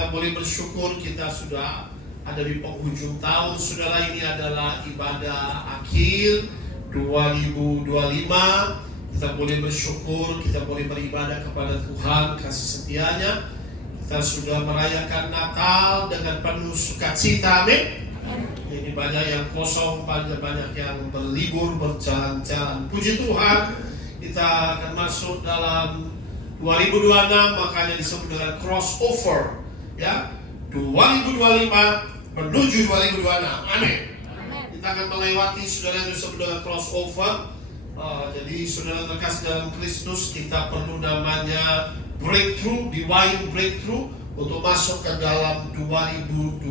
kita boleh bersyukur kita sudah ada di penghujung tahun. Saudara, ini adalah ibadah akhir 2025. Kita boleh bersyukur, kita boleh beribadah kepada Tuhan kasih setianya. Kita sudah merayakan Natal dengan penuh sukacita, amin. Ini banyak yang kosong, banyak yang berlibur, berjalan-jalan. Puji Tuhan, kita akan masuk dalam 2026, makanya disebut dengan crossover, ya. 2025 menuju 2026, amin. Kita akan melewati, saudara, yang disebut dengan crossover. Jadi saudara terkasih dalam Kristus, kita perlu namanya breakthrough, divine breakthrough, untuk masuk ke dalam 2026.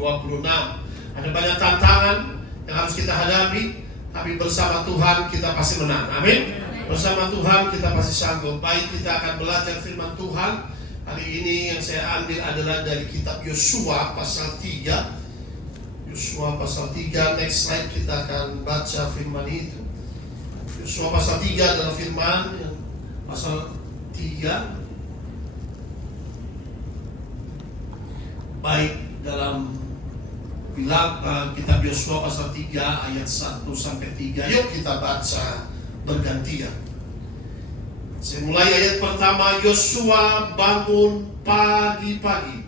Ada banyak tantangan yang harus kita hadapi, tapi bersama Tuhan kita pasti menang, amin. Bersama Tuhan kita pasti sanggup. Baik, kita akan belajar firman Tuhan. Hari ini yang saya ambil adalah dari kitab Yosua pasal 3. Yosua pasal 3, next slide, kita akan baca firman itu. Yosua pasal 3 adalah firman yang pasal 3. Baik, dalam kitab Yosua pasal 3 ayat 1 sampai 3. Yuk kita baca bergantian. Saya mulai ayat pertama. Yosua bangun pagi-pagi,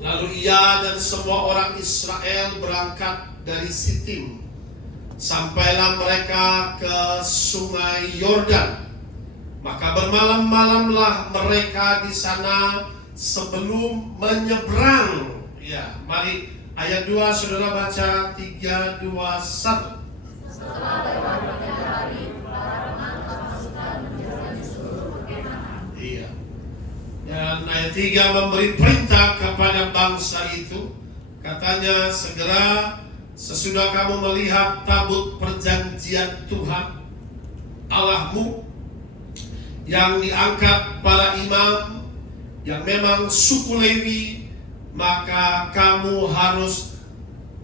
lalu ia dan semua orang Israel berangkat dari Sitim. Sampailah mereka ke sungai Yordan. Maka bermalam-malamlah mereka di sana sebelum menyeberang. Ya, mari ayat 2 saudara baca. 3, 2, 1. Setelah lewat 3 hari, para penangkap pasukan menjalani seluruh perkemahan. Iya. Dan ayat 3 memberi perintah kepada bangsa itu. Katanya, segera sesudah kamu melihat tabut perjanjian Tuhan Allahmu yang diangkat para imam yang memang suku Lewi, maka kamu harus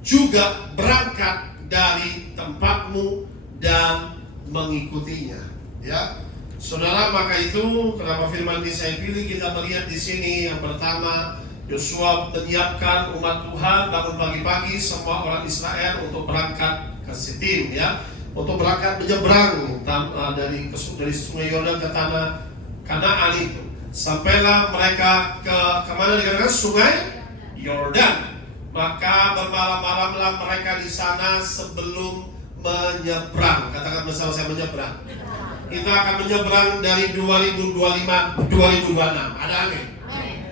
juga berangkat dari tempatmu dan mengikutinya. Ya, saudara, maka itu kenapa firman ini saya pilih. Kita melihat di sini yang pertama, Yosua menyiapkan umat Tuhan bangun pagi-pagi semua orang Israel untuk berangkat ke Sitim, ya, untuk berangkat menyeberang dari sungai Yordan ke tanah Kanaan itu. Sampailah mereka ke mana dikatakan sungai Yordan. Maka bermalam-malamlah mereka di sana sebelum menyeberang. Katakan bersama saya, menyeberang. Kita akan menyeberang dari 2025 2026. Ada amin?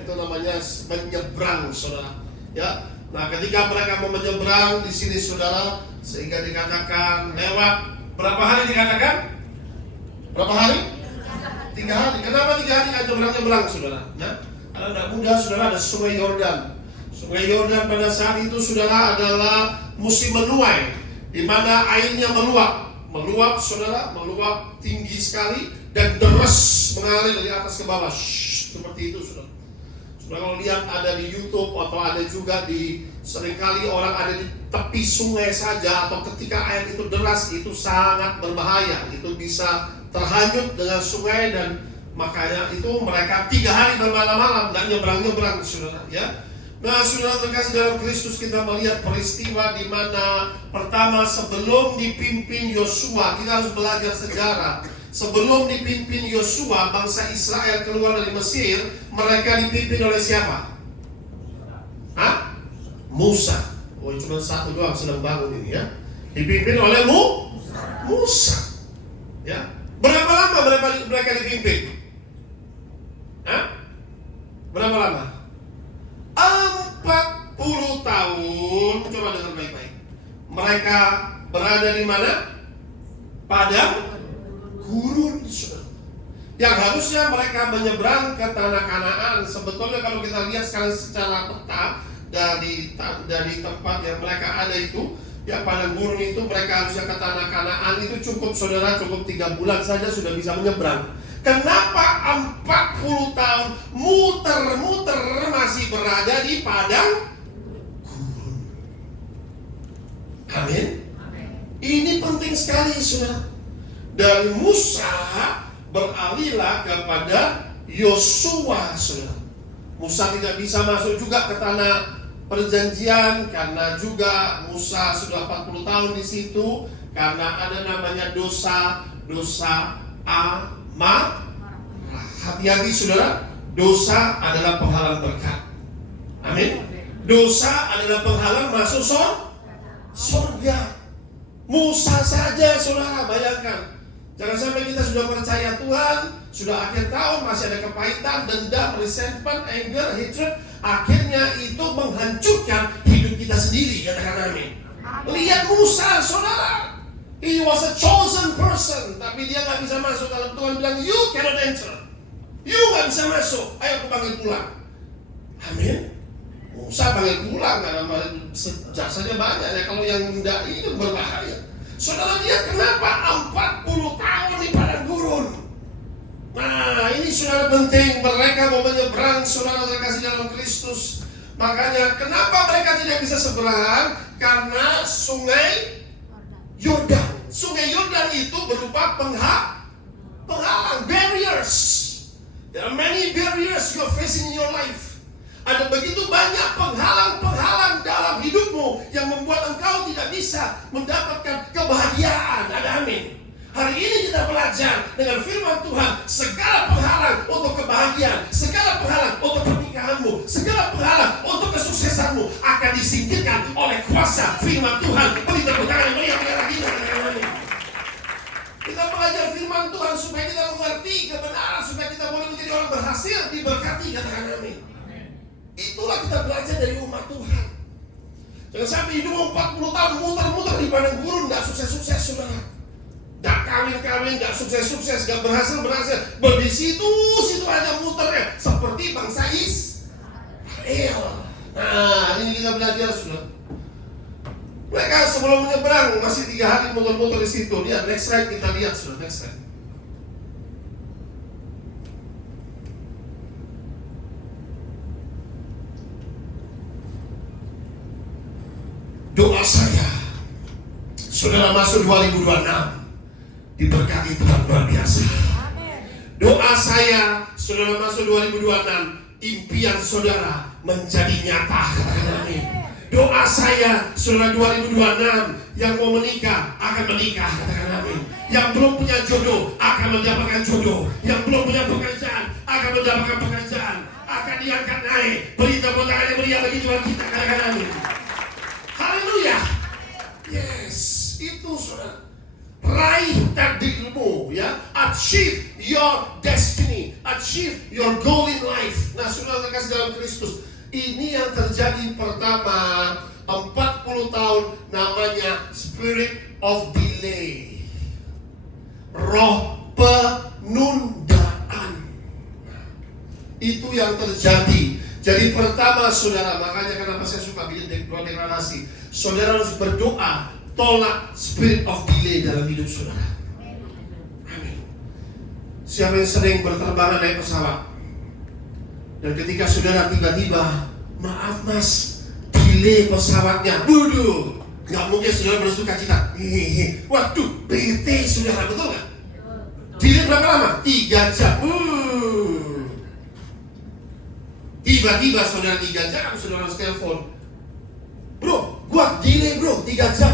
Itu namanya menyeberang, saudara. Ya. Nah, ketika mereka mau menyeberang di sini, saudara, sehingga dikatakan lewat berapa hari dikatakan? Berapa hari? 3 hari. Kenapa 3 hari kan nyeberang, saudara? Nah, anak muda, saudara, ada sungai Yordan. Sungai Yordan pada saat itu, saudara, adalah musim menuai, di mana airnya meluap, saudara, meluap tinggi sekali dan deras mengalir dari atas ke bawah. Seperti itu, saudara. Saudara kalau lihat ada di YouTube atau ada juga di seringkali orang ada di tepi sungai saja, atau ketika air itu deras, itu sangat berbahaya. Itu bisa terhanyut dengan sungai, dan makanya itu mereka 3 hari bermalam-malam dan nyebrang, saudara, ya. Nah, saudara terkasih dalam Kristus, kita melihat peristiwa di mana pertama, sebelum dipimpin Yosua, kita harus belajar sejarah. Sebelum dipimpin Yosua, bangsa Israel keluar dari Mesir, mereka dipimpin oleh siapa? Hah? Musa. Oh, cuma satu doang sedang bangun ini, ya. Dipimpin oleh Musa. Ya. Berapa lama mereka dipimpin? Hah? Berapa lama? 40 tahun. Coba dengar baik-baik. Mereka berada di mana? Padang gurun, yang harusnya mereka menyeberang ke tanah Kanaan. Sebetulnya kalau kita lihat sekarang secara peta dari tempat yang mereka ada itu, ya, padang gurun itu, mereka harusnya ke tanah Kanaan itu cukup, saudara, cukup 3 bulan saja sudah bisa menyeberang. Kenapa 40 tahun muter-muter masih berada di padang gurun? Amin. Ini penting sekali, saudara. Dari Musa beralihlah kepada Yosua, saudara. Musa tidak bisa masuk juga ke tanah perjanjian karena juga Musa sudah 40 tahun di situ karena ada namanya dosa amarah. Hati-hati saudara, dosa adalah penghalang berkat. Amin. Dosa adalah penghalang masuk surga. Musa saja saudara, bayangkan. Jangan sampai kita sudah percaya Tuhan, sudah akhir tahun masih ada kepahitan, dendam, resentment, anger, hatred. Akhirnya itu menghancurkan hidup kita sendiri. Katakan amin. Lihat Musa saudara, he was a chosen person, tapi dia gak bisa masuk dalam. Tuhan bilang, you cannot enter, you gak bisa masuk, ayo aku panggil pulang. Amin. Musa panggil pulang karena jasanya banyak ya, kalau yang tidak itu berbahaya. Saudara, dia kenapa 40 tahun di padang gurun? Nah, ini saudara penting. Mereka mau menyeberang, saudara terkasih dalam Kristus. Makanya kenapa mereka tidak bisa seberang? Karena sungai Yordan. Sungai Yordan itu berupa penghalang, barriers. There are many barriers you are facing in your life. Ada begitu banyak penghalang-penghalang dalam hidupmu yang membuat engkau tidak bisa mendapatkan kebahagiaan. Ada amin. Hari ini kita belajar dengan firman Tuhan, segala penghalang untuk kebahagiaan, segala penghalang untuk pernikahanmu, segala penghalang untuk kesuksesanmu akan disingkirkan oleh kuasa firman Tuhan. Beri tepuk tangan yang meriah bagi kita. Kita belajar firman Tuhan supaya kita mengerti kebenaran, supaya kita boleh menjadi orang berhasil, diberkati. Katakan amin. Itulah kita belajar dari umat Tuhan. Jangan sampai hidup 40 tahun muter-muter di padang gurun, gak sukses-sukses saudara. Gak kawin-kawin, gak sukses-sukses, gak berhasil-berhasil. Di situ aja muternya. Seperti bangsa Israel. Nah, ini kita belajar saudara. Mereka sebelum menyeberang masih 3 hari muter-muter di situ. Lihat, next slide kita lihat saudara, next slide. Doa saya, saudara masuk 2026 diberkati Tuhan luar biasa. Doa saya, saudara masuk 2026, impian saudara menjadi nyata. Amin. Doa saya, saudara 2026 yang mau menikah akan menikah. Katakan amin. Yang belum punya jodoh akan mendapatkan jodoh. Yang belum punya pekerjaan akan mendapatkan pekerjaan. Akan diangkat naik. Beri tepuk tangan yang meriah bagi Tuhan kita. Katakan amin. Haleluya. Yes, itu saudara. Raih takdirmu ya. Achieve your destiny. Achieve your goal in life. Nah, saudara terkasih dalam Kristus, ini yang terjadi pertama 40 tahun, namanya spirit of delay. Roh penundaan. Itu yang terjadi. Jadi pertama saudara, makanya kenapa saya suka bikin deklarasi, saudara harus berdoa, tolak spirit of delay dalam hidup saudara. Amin. Siapa yang sering berterbangan naik pesawat, dan ketika saudara tiba-tiba, maaf mas, delay pesawatnya, waduh, nggak mungkin saudara bersuka cita. Waduh, bete saudara, betul nggak? Delay berapa lama? 3 jam. Tiba-tiba saudara 3 jam, saudara harus telepon. Bro, gua delay bro, 3 jam.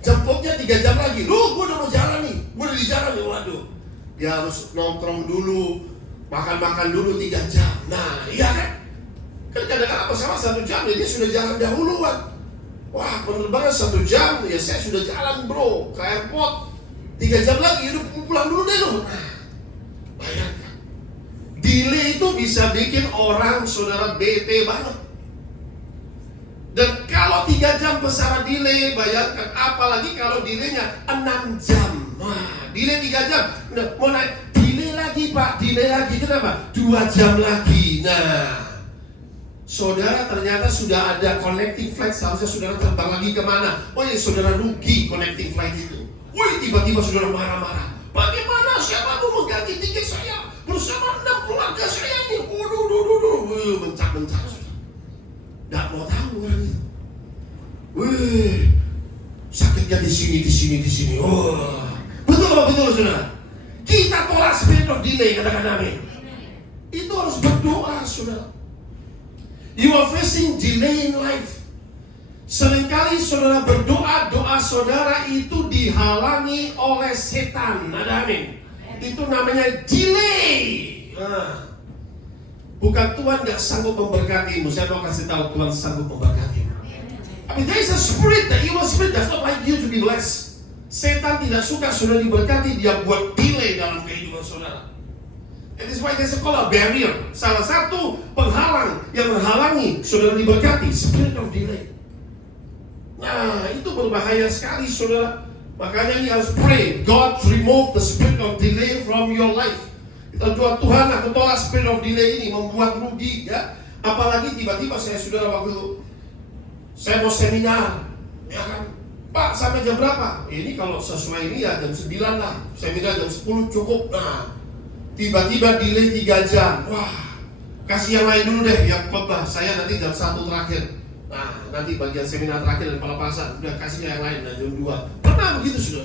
Jemputnya 3 jam lagi. Loh, gua udah mau jalan nih. Gua udah di jalan nih, waduh. Dia harus nongkrong dulu, makan-makan dulu 3 jam. Nah, iya kan? Kan kadang-kadang pesawat 1 jam, ya dia sudah jalan dahuluan. Wah, penerbangan 1 jam, ya saya sudah jalan bro, ke airport. 3 jam lagi, udah pulang dulu deh lo. Nah, bayangkan. Delay itu bisa bikin orang saudara bete banget. Dan kalau 3 jam pesawat delay, bayangkan apalagi kalau delaynya 6 jam. Nah, delay 3 jam, udah mau naik, delay lagi pak, delay lagi, kenapa? 2 jam lagi. Nah, saudara ternyata sudah ada connecting flight, seharusnya saudara terbang lagi kemana? Oh ya, saudara rugi connecting flight itu. Wih, tiba-tiba saudara marah-marah. Bagaimana siapa mau mengganti tiket saya? Bersama 6 keluarga saya ini, mencak-mencak. Nggak mau tahu orang itu. Wih, sakitnya di sini. Oh, betul apa betul saudara? Kita tolak spirit of delay, katakan amin. Itu harus berdoa saudara. You are facing delay in life. Seringkali saudara berdoa, doa saudara itu dihalangi oleh setan. Ada amin? Itu namanya delay. Bukan Tuhan gak sanggup memberkatimu. Saya mau kasih tahu Tuhan sanggup memberkatimu. Tapi there is a spirit, the evil spirit does not like you to be blessed. Setan tidak suka saudara diberkati, dia buat delay dalam kehidupan saudara. And this is why there's a call a barrier. Salah satu penghalang yang menghalangi saudara diberkati, spirit of delay. Nah, itu berbahaya sekali saudara. Makanya ini harus pray, God remove the spirit of delay from your life. Kita doa, Tuhan aku tolak spirit of delay ini, membuat rugi ya. Apalagi tiba-tiba saudara waktu saya mau seminar, ya kan, Pak sampai jam berapa? Ini kalau sesuai ini ya jam 9 lah, seminar jam 10 cukup. Nah, tiba-tiba delay 3 jam. Wah, kasih yang lain dulu deh, yang khotbah. Saya nanti jam 1 terakhir. Nah, nanti bagian seminar terakhir dan pelepasan, udah kasih yang lain dan jam 2. Pernah begitu sudah.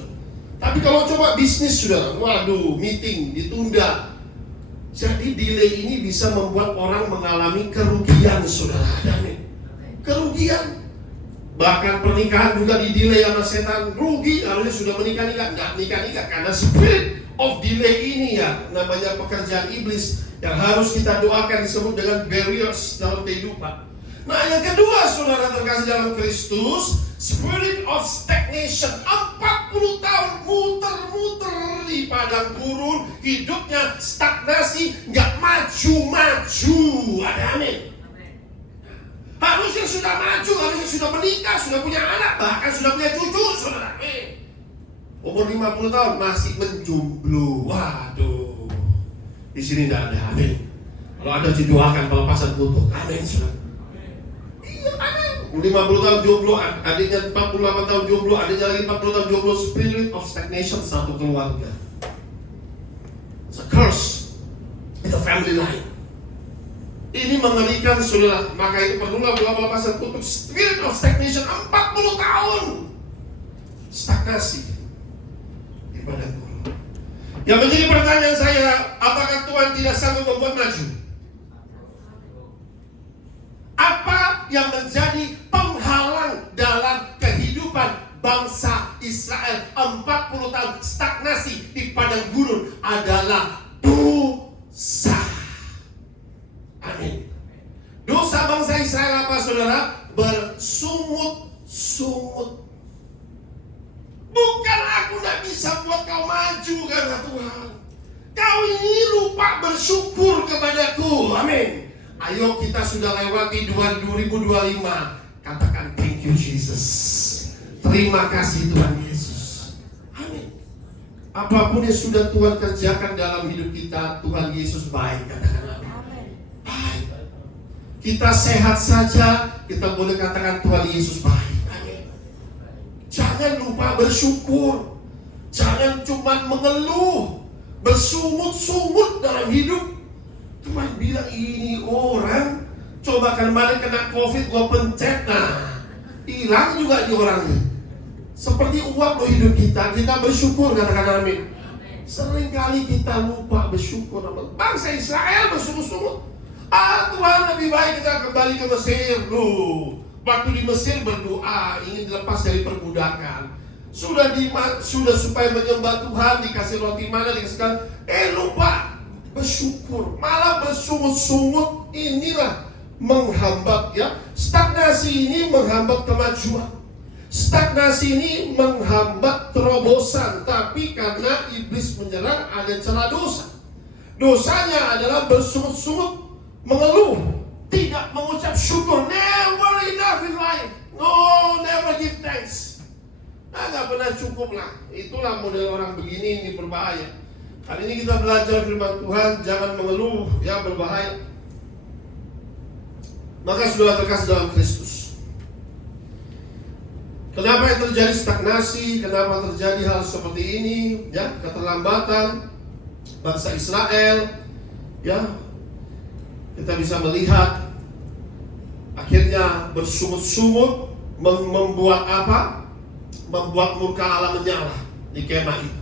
Tapi kalau coba bisnis sudah, waduh, meeting ditunda. Jadi delay ini bisa membuat orang mengalami kerugian saudara. Amin. Kerugian. Bahkan pernikahan juga di delay sama setan, rugi. Harusnya sudah menikah, nggak nikah karena spirit of delay ini ya, namanya pekerjaan iblis yang harus kita doakan, disebut dengan barriers dalam kehidupan. Nah, yang kedua saudara terkasih dalam Kristus, spirit of stagnation. 40 tahun muter-muter di padang gurun, hidupnya stagnasi, nggak maju-maju. Ada amin. Harusnya sudah maju, harusnya sudah menikah, sudah punya anak, bahkan sudah punya cucu saudara. Umur 50 tahun masih menjomblo. Waduh, di sini tidak ada amin. Kalau ada didoakan pelepasan kutuk. Amin saudara. 50 tahun jomblo, adiknya 48 tahun jomblo, adiknya lagi 40 tahun jomblo. Spirit of stagnation satu keluarga. It's a curse in the family line. Ini mengerikan saudara. Maka itu perlulah doa pelepasan kutuk. Spirit of stagnation 40 tahun stagnasi di padang gurun. Yang menjadi pertanyaan saya, apakah Tuhan tidak sanggup membuat maju? Apa yang menjadi penghalang dalam kehidupan bangsa Israel 40 tahun stagnasi di padang gurun adalah dosa. Amin. Dosa bangsa Israel apa saudara? Bersungut-sungut. Bukan aku tidak bisa buat kau maju kata Tuhan. Kau ini lupa bersyukur kepadaku. Amin. Ayo kita sudah lewati 2025. Katakan thank you Jesus. Terima kasih Tuhan Yesus. Amin. Apapun yang sudah Tuhan kerjakan dalam hidup kita, Tuhan Yesus baik. Katakan amin. Baik. Kita sehat saja, kita boleh katakan Tuhan Yesus baik. Amin. Jangan lupa bersyukur. Jangan cuma mengeluh, bersungut-sungut dalam hidup. Tuhan bilang ini orang coba kemarin kena COVID, gua pencet, nah hilang juga di orangnya. Seperti uap loh hidup kita bersyukur, katakan amin. Seringkali kita lupa bersyukur. Bangsa Israel bersungut-sungut. Tuhan lebih baik kita kembali ke Mesir loh. Waktu di Mesir berdoa ingin dilepas dari perbudakan. Sudah supaya menyembah Tuhan, dikasih roti mana, dikasih lupa bersyukur, malah bersungut-sungut. Inilah menghambat ya. Stagnasi ini menghambat kemajuan. Stagnasi ini menghambat terobosan. Tapi karena iblis menyerang, ada celah dosa. Dosanya adalah bersungut-sungut, mengeluh, tidak mengucap syukur. Never enough in life. No, never give thanks. Gak pernah cukup lah. Itulah model orang begini, ini berbahaya. Hari ini kita belajar firman Tuhan, jangan mengeluh, ya berbahaya. Maka sudah terkasih dalam Kristus. Kenapa yang terjadi stagnasi? Kenapa terjadi hal seperti ini? Ya, keterlambatan bangsa Israel. Ya, kita bisa melihat akhirnya bersungut-sungut, membuat apa? Membuat murka Allah menyala di kemah itu.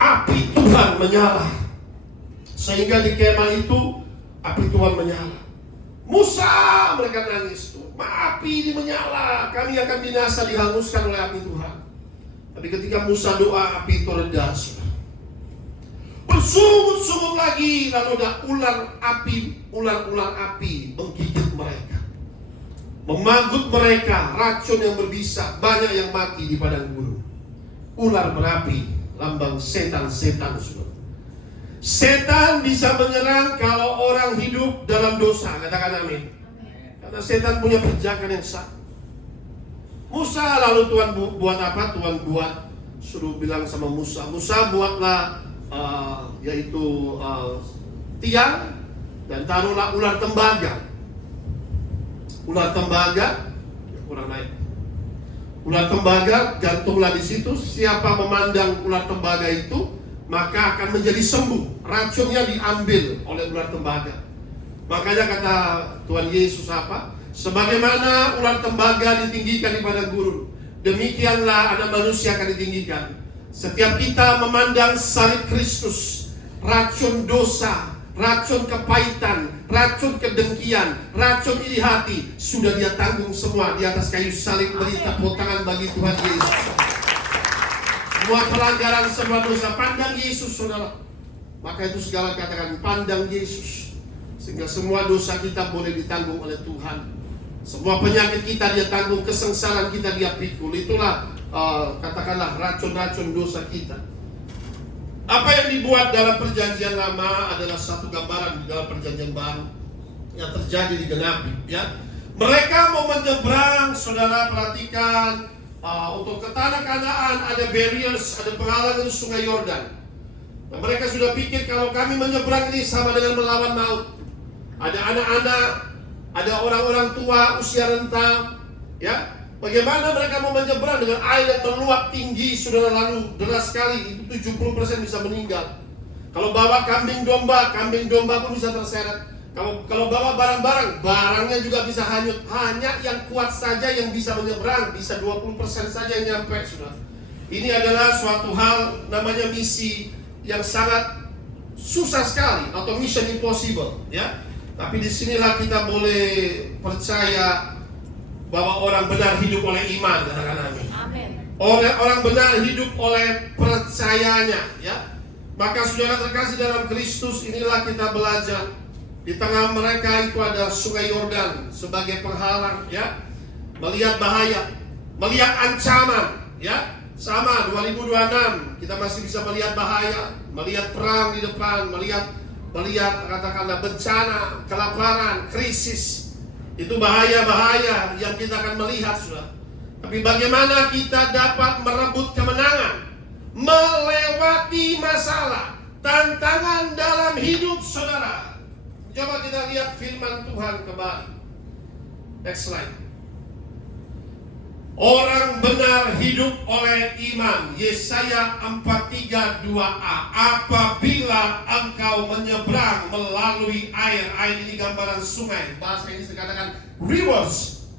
Api Tuhan menyala. Sehingga di kemah itu api Tuhan menyala. Musa, mereka nangis tuh. Api ini menyala, kami akan binasa, dihanguskan oleh api Tuhan. Tapi ketika Musa doa, api itu reda. Bersungut-sungut lagi, lalu ada ular-ular api menggigit mereka, memanggut mereka, racun yang berbisa, banyak yang mati di padang gurun. Ular berapi, lambang setan-setan. Setan bisa menyerang kalau orang hidup dalam dosa, katakan amin. Karena setan punya pijakan yang sah. Musa, lalu Tuhan buat apa? Tuhan suruh bilang sama Musa, Musa buatlah tiang dan taruhlah ular tembaga. Ular tembaga, kurang naik. Ular tembaga gantunglah di situ. Siapa memandang ular tembaga itu, maka akan menjadi sembuh. Racunnya diambil oleh ular tembaga. Makanya kata Tuhan Yesus apa? Sebagaimana ular tembaga ditinggikan di padang gurun, demikianlah Anak Manusia akan ditinggikan. Setiap kita memandang salib Kristus, racun dosa, racun kepahitan, racun kedengkian, racun iri hati, sudah Dia tanggung semua di atas kayu salib. Beri tepuk tangan bagi Tuhan Yesus. Semua pelanggaran, semua dosa, pandang Yesus, saudara. Maka itu segala katakan, pandang Yesus, sehingga semua dosa kita boleh ditanggung oleh Tuhan. Semua penyakit kita Dia tanggung, kesengsaraan kita Dia pikul. Itulah katakanlah racun-racun dosa kita. Apa yang dibuat dalam perjanjian lama adalah satu gambaran di dalam perjanjian baru yang terjadi di genapi, ya. Mereka mau menyeberang, saudara perhatikan, untuk ke tanah Kanaan ada barriers, ada penghalangan sungai Yordan. Nah, mereka sudah pikir kalau kami menyeberang ini sama dengan melawan maut. Ada anak-anak, ada orang-orang tua usia renta, ya. Bagaimana mereka mau menyeberang dengan air yang meluap tinggi, saudara, lalu deras sekali, itu 70% bisa meninggal. Kalau bawa kambing domba pun bisa terseret. Kalau bawa barang-barang, barangnya juga bisa hanyut. Hanya yang kuat saja yang bisa menyeberang, bisa 20% saja yang nyampe, saudara. Ini adalah suatu hal namanya misi yang sangat susah sekali, atau mission impossible, ya. Tapi disinilah kita boleh percaya bahwa orang benar hidup oleh iman, katakan amin. Orang benar hidup oleh percayanya, ya. Maka saudara terkasih dalam Kristus, inilah kita belajar. Di tengah mereka itu ada sungai Yordan sebagai penghalang, ya. Melihat bahaya, melihat ancaman, ya. Sama 2026 kita masih bisa melihat bahaya, melihat perang di depan, melihat katakanlah bencana, kelaparan, krisis. Itu bahaya-bahaya yang kita akan melihat, saudara. Tapi bagaimana kita dapat merebut kemenangan, melewati masalah, tantangan dalam hidup, saudara. Coba kita lihat firman Tuhan kembali. Next slide. Orang benar hidup oleh iman. Yesaya 43:2a. Apabila engkau menyeberang melalui air. Air ini gambaran sungai. Bahasa ini dikatakan rivers.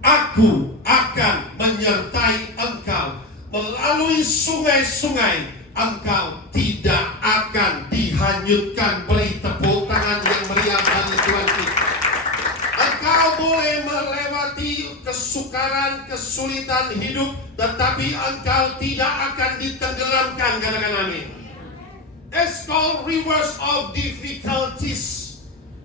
Aku akan menyertai engkau melalui sungai-sungai. Engkau tidak akan dihanyutkan. Beri tepuk tangan yang meriah bagi Tuhan kita. Engkau boleh melewati kesukaran, kesulitan hidup, tetapi engkau tidak akan ditenggelamkan, katakan amin. It's called rivers of difficulties.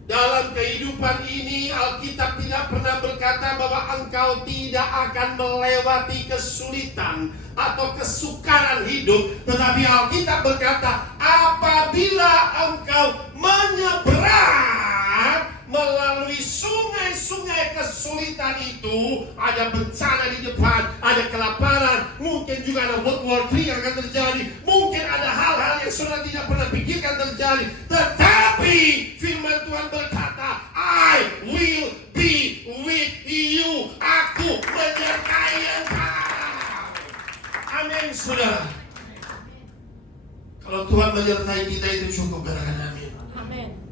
Dalam kehidupan ini Alkitab tidak pernah berkata bahwa engkau tidak akan melewati kesulitan atau kesukaran hidup, tetapi Alkitab berkata apabila engkau menyeberang melalui sungai-sungai kesulitan itu, ada bencana di depan, ada kelaparan, mungkin juga ada World War III yang akan terjadi, mungkin ada hal-hal yang saudara tidak pernah pikirkan terjadi, tetapi firman Tuhan berkata, I will be with you. Aku menyertai engkau. Amin, saudara. Kalau Tuhan menyertai kita itu cukup, katakan amin.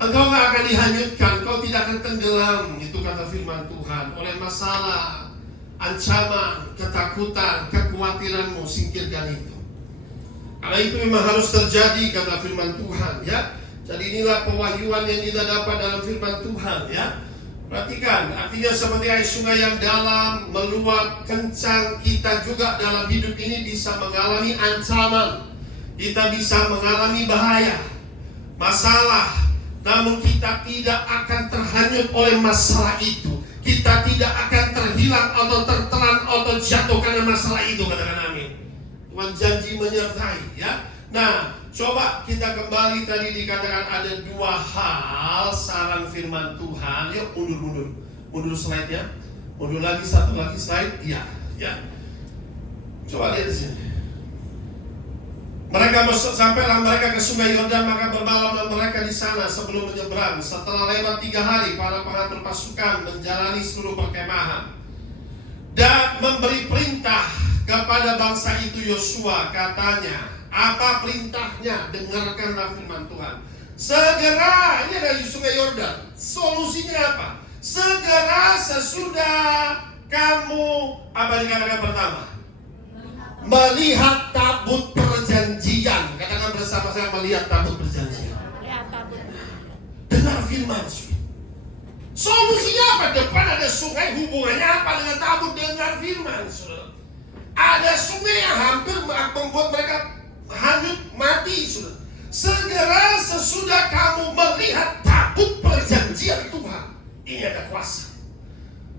Engkau gak akan dihanyutkan, kau tidak akan tenggelam. Itu kata firman Tuhan. Oleh masalah, ancaman, ketakutan, kekhawatiranmu, singkirkan itu. Karena itu memang harus terjadi, kata firman Tuhan, ya. Jadi inilah pewahyuan yang kita dapat dalam firman Tuhan, ya. Perhatikan, artinya seperti air sungai yang dalam, meluap kencang, kita juga dalam hidup ini bisa mengalami ancaman. Kita bisa mengalami bahaya, masalah, namun kita tidak akan terhanyut oleh masalah itu. Kita tidak akan terhilang atau tertelan atau jatuh karena masalah itu. Katakan amin. Tuhan janji menyertai, ya. Nah, coba kita kembali tadi dikatakan ada dua hal saran firman Tuhan. Yuk mundur slide-nya. Mundur lagi, satu lagi slide. Iya, ya. Coba lihat di sini. Sampailah mereka ke sungai Yordan, maka bermalamlah mereka di sana sebelum menyeberang. Setelah lewat 3 hari, para pengatur pasukan menjalani seluruh perkemahan dan memberi perintah kepada bangsa itu. Yosua katanya, apa perintahnya? Dengarkanlah firman Tuhan. Segera, ini ada sungai Yordan. Solusinya apa? Segera sesudah kamu, apa dikatakan pertama? Melihat tabut perjanjian. Katakan bersama-sama, melihat tabut perjanjian. Dengar firman. Solusinya apa? Depan ada sungai, hubungannya apa dengan tabut? Dengar firman, saudara. Ada sungai yang hampir membuat mereka hanyut mati, saudara. Segera sesudah kamu melihat tabut perjanjian Tuhan. Ini ada kuasa.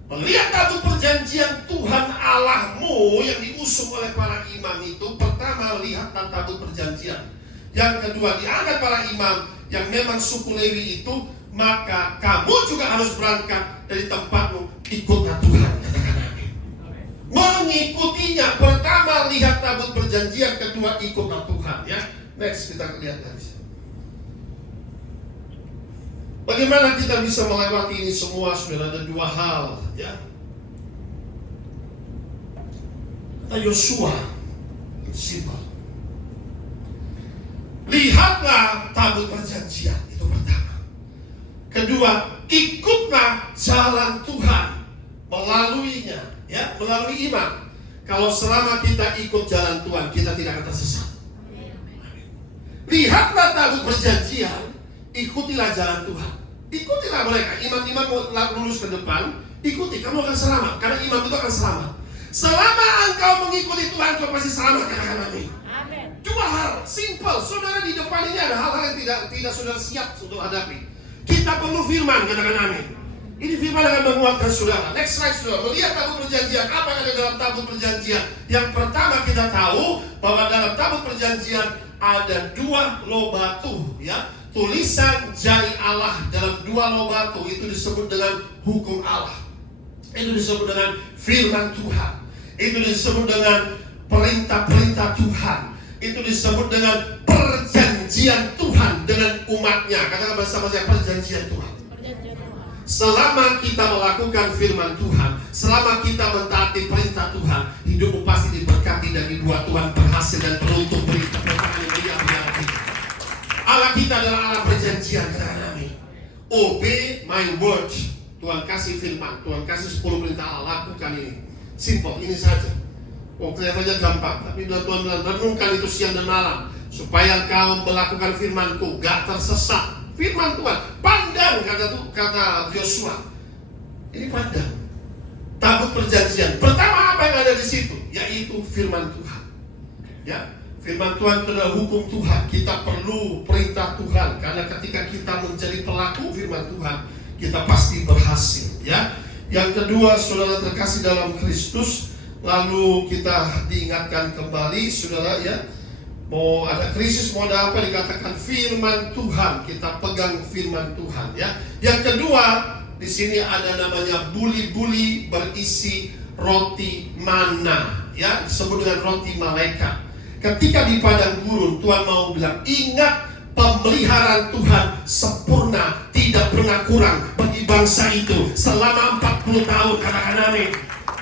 Melihat tabut perjanjian Tuhan Allahmu yang diusung oleh para imam itu. Pertama, lihat tabut perjanjian. Yang kedua, diangkat para imam yang memang suku Lewi itu. Maka kamu juga harus berangkat dari tempatmu, ikutlah Tuhan. Katakan amin. Mengikutinya. Pertama, lihat tabut perjanjian. Kedua, ikutlah Tuhan, ya. Next, kita lihat dari sini. Bagaimana kita bisa melewati ini semua? Sudah ada dua hal, ya. Kata Yosua, simpel. Lihatlah tabut perjanjian, itu pertama. Kedua, ikutlah jalan Tuhan melaluinya, ya, melalui iman. Kalau selama kita ikut jalan Tuhan, kita tidak akan tersesat. Lihatlah tabut perjanjian, ikutilah jalan Tuhan. Ikutilah mereka. Imam-imam lurus ke depan, ikuti, kamu akan selamat. Karena imam itu akan selamat. Selama engkau mengikuti Tuhan, kau pasti selamat. Katakan amin. Dua hal, simple. Saudara, di depan ini ada hal-hal yang tidak saudara siap untuk hadapi. Kita perlu firman, katakan amin. Ini firman akan menguatkan saudara. Next slide, saudara. Melihat tabut perjanjian. Apa yang ada dalam tabut perjanjian? Yang pertama, kita tahu bahwa dalam tabut perjanjian ada 2 loh batu, ya. Tulisan jari Allah dalam 2 loh batu itu disebut dengan hukum Allah. Itu disebut dengan firman Tuhan. Itu disebut dengan perintah-perintah Tuhan. Itu disebut dengan perjanjian Tuhan dengan umatnya. Katakan bersama saya, perjanjian Tuhan. Selama kita melakukan firman Tuhan, selama kita mentaati perintah Tuhan, hidupmu pasti diberkati dan dibuat Tuhan berhasil dan beruntung. Berita Allah kita adalah Allah perjanjian. Katakan amin. Obey my word. Tuhan kasih firman, Tuhan kasih 10 perintah Allah, lakukan ini. Simple, ini saja. Kelihatannya gampang, tapi Tuhan bilang, renungkan itu siang dan malam, supaya kau melakukan firman-Ku, gak tersesat. Firman Tuhan, pandang, kata Yosua. Ini pandang. Tabut perjanjian. Pertama apa yang ada di situ? Yaitu firman Tuhan. Ya. Firman Tuhan itu adalah hukum Tuhan. Kita perlu perintah Tuhan. Karena ketika kita menjadi pelaku firman Tuhan, kita pasti berhasil, ya. Yang kedua, saudara terkasih dalam Kristus, lalu kita diingatkan kembali, saudara, ya. Mau ada krisis, mau ada apa, dikatakan firman Tuhan. Kita pegang firman Tuhan, ya. Yang kedua, di sini ada namanya buli-buli berisi roti mana, ya, disebut dengan roti malaikat. Ketika di padang gurun, Tuhan mau bilang, ingat pemeliharaan Tuhan sempurna, tidak pernah kurang bagi bangsa itu selama 40 tahun. Katakan amin.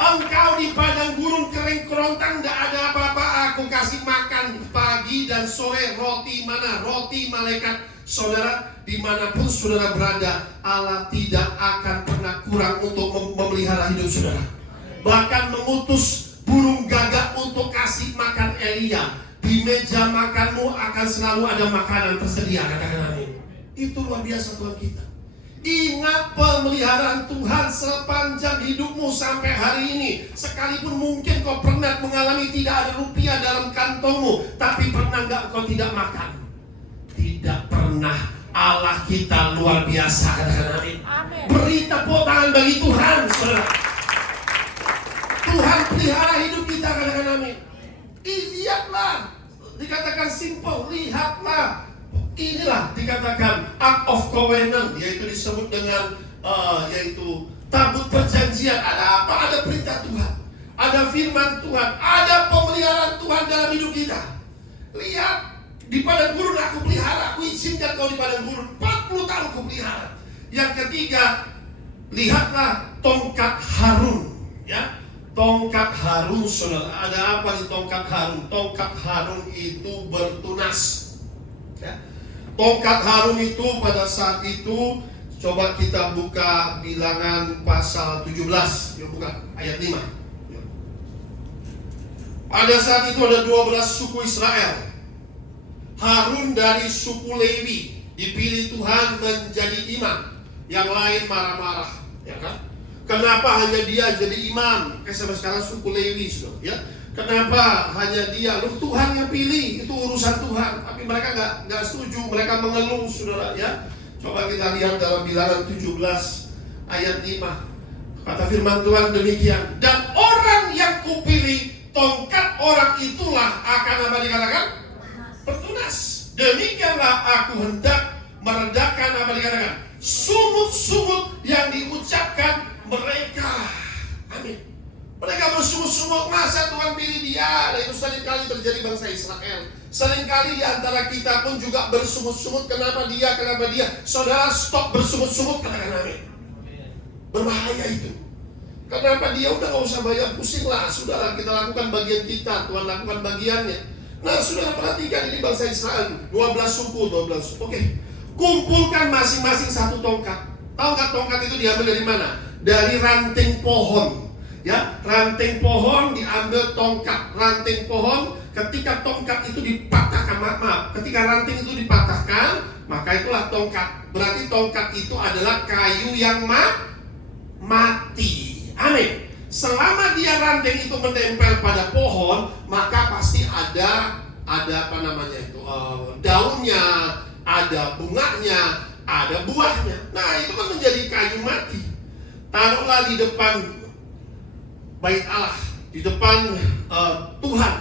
Engkau di padang gurun kering kerontang, tidak ada apa-apa. Aku kasih makan pagi dan sore roti mana? Roti malaikat. Saudara, dimanapun saudara berada, Allah tidak akan pernah kurang untuk memelihara hidup saudara. Bahkan mengutus burung gagak untuk kasih makan Elia. Di meja makanmu akan selalu ada makanan tersedia. Katakan amin. Itu luar biasa Tuhan kita. Ingat pemeliharaan Tuhan sepanjang hidupmu sampai hari ini. Sekalipun mungkin kau pernah mengalami tidak ada rupiah dalam kantongmu, tapi pernah nggak kau tidak makan? Tidak pernah. Allah kita luar biasa. Katakan amin. Beri tepuk tangan bagi Tuhan, saudara. Tuhan pelihara hidup kita. Katakan amin. Lihatlah, dikatakan simple, lihatlah. Inilah dikatakan Ark of Covenant, yaitu disebut dengan yaitu tabut perjanjian. Ada apa? Ada perintah Tuhan, ada firman Tuhan, ada pemeliharaan Tuhan dalam hidup kita. Lihat, di padang gurun aku pelihara, aku izinkan kau di padang gurun 40 tahun aku pelihara. Yang ketiga, lihatlah tongkat Harun, ya. Tongkat Harun, saudara. Ada apa di tongkat Harun? Tongkat Harun itu bertunas, ya. Tongkat Harun itu pada saat itu, coba kita buka Bilangan pasal 17, ya, buka ayat 5. Ya. Pada saat itu ada 12 suku Israel. Harun dari suku Lewi dipilih Tuhan menjadi imam. Yang lain marah-marah, ya kan? Kenapa hanya dia jadi imam? Sampai sekarang suku Lewi, ya. Kenapa hanya dia? Loh, Tuhan yang pilih, itu urusan Tuhan. Tapi mereka nggak setuju, mereka mengeluh, saudara, ya. Coba kita lihat dalam Bilangan 17 ayat 5. Kata firman Tuhan demikian. Dan orang yang kupilih, tongkat orang itulah akan apa dikatakan? Bertunas. Demikianlah aku hendak meredakan apa dikatakan? Sungut-sungut yang diucapkan mereka. Amin. Mereka bersungut-sungut, masa Tuhan pilih dia? Dan itu seringkali terjadi bangsa Israel. Seringkali di antara kita pun juga bersungut-sungut. Kenapa dia? Kenapa dia? Saudara, stop bersungut-sungut. Katakan amin. Berbahaya itu. Kenapa dia? Udah gak usah banyak pusing lah. Sudahlah, kita lakukan bagian kita, Tuhan lakukan bagiannya. Nah, saudara perhatikan ini bangsa Israel, 12 suku. Oke. Kumpulkan masing-masing satu tongkat. Tahu nggak tongkat itu diambil dari mana? Dari ranting pohon. Ya, ranting pohon diambil tongkat. Ranting pohon, ketika tongkat itu dipatahkan, maaf, ketika ranting itu dipatahkan, maka itulah tongkat. Berarti tongkat itu adalah kayu yang mati. Amin. Selama dia ranting itu menempel pada pohon, maka pasti ada apa namanya itu, daunnya, ada bunganya, ada buahnya. Nah, itu kan menjadi kayu mati. Taruhlah di depan Bait Allah, di depan Tuhan.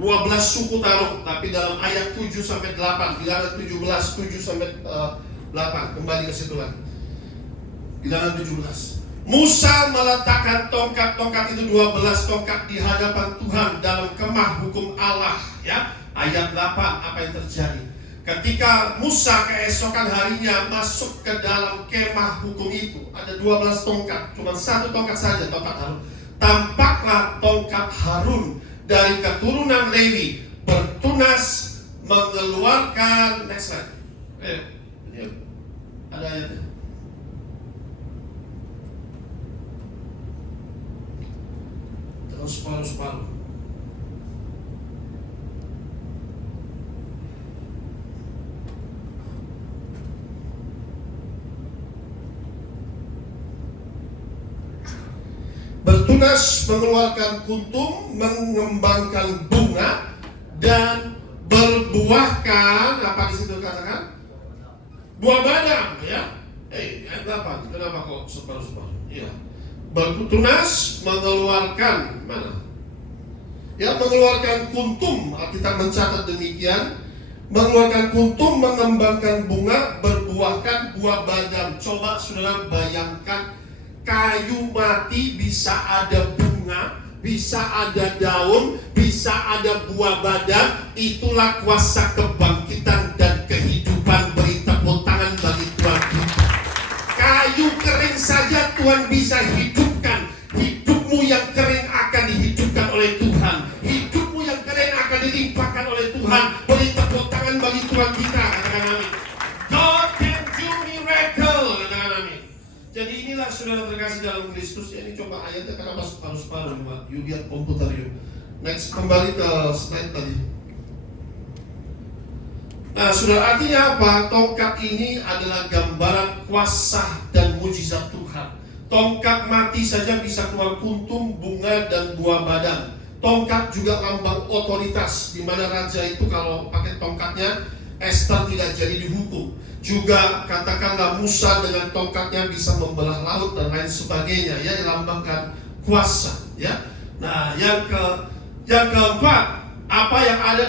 12 suku taruh, tapi dalam ayat 7 sampai 8, Bilangan 17 7 sampai 8, kembali ke situ lagi. Bilangan 17. Musa meletakkan tongkat-tongkat itu 12 tongkat di hadapan Tuhan dalam kemah hukum Allah, ya. Ayat 8, apa yang terjadi? Ketika Musa keesokan harinya masuk ke dalam kemah hukum itu, ada 12 tongkat, cuma satu tongkat saja, tongkat Harun. Tampaklah tongkat Harun dari keturunan Lewi bertunas mengeluarkan, next slide. Ini ada ayatnya. Terus separuh-separuh. Bertunas mengeluarkan kuntum, mengembangkan bunga, dan berbuahkan, apa di situ katakan? Buah badam, ya. Ayat 8, kenapa kok separuh-separuh? Iya. Bertunas mengeluarkan, mana? Ya, mengeluarkan kuntum, kita mencatat demikian. Mengeluarkan kuntum, mengembangkan bunga, berbuahkan buah badam. Coba saudara bayangkan, kayu mati bisa ada bunga, bisa ada daun, bisa ada buah badam. Itulah kuasa kebangkitan dan kehidupan. Beri tepuk tangan bagi Tuhan kita. Kayu kering saja Tuhan bisa hidupkan. Hidupmu yang kering akan dihidupkan oleh Tuhan. Hidupmu yang kering akan dilimpahkan oleh Tuhan. Beri tepuk tangan bagi Tuhan kita. Katakan amin. God can do miracle. Katakan amin. Jadi inilah saudara terkasih dalam Kristus. Ini coba ayatnya kenapa separuh-separuh, Pak? You lihat komputer you. Next, kembali ke slide tadi. Nah, saudara, artinya apa? Tongkat ini adalah gambaran kuasa dan mujizat Tuhan. Tongkat mati saja bisa keluar kuntum, bunga, dan buah badan. Tongkat juga lambang otoritas, di mana raja itu kalau pakai tongkatnya, Esther tidak jadi dihukum. Juga katakanlah Musa dengan tongkatnya bisa membelah laut dan lain sebagainya, ya, melambangkan kuasa, ya. Nah, yang keempat, apa yang ada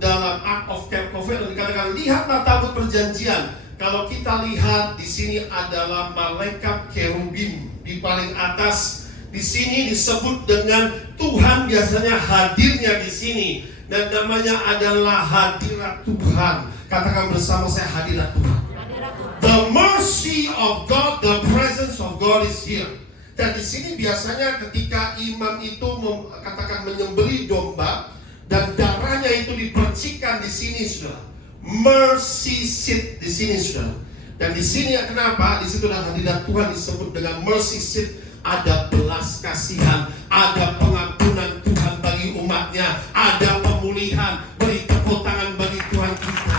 dalam Ark of Covenant dikatakan, lihatlah tabut perjanjian. Kalau kita lihat di sini adalah malaikat kerubim di paling atas. Di sini disebut dengan Tuhan, biasanya hadirnya di sini, dan namanya adalah hadirat Tuhan. Katakan bersama saya, hadirat Tuhan. The mercy of God, the presence of God is here. Dan di sini biasanya ketika imam itu katakan menyembelih domba, dan darahnya itu dipercikan di sini, saudara. Mercy seat di sini, saudara. Dan di sini kenapa? Di situ adalah hadirat Tuhan disebut dengan mercy seat. Ada belas kasihan, ada pengampunan Tuhan bagi umatnya, ada pemulihan. Beri tepuk tangan bagi Tuhan kita.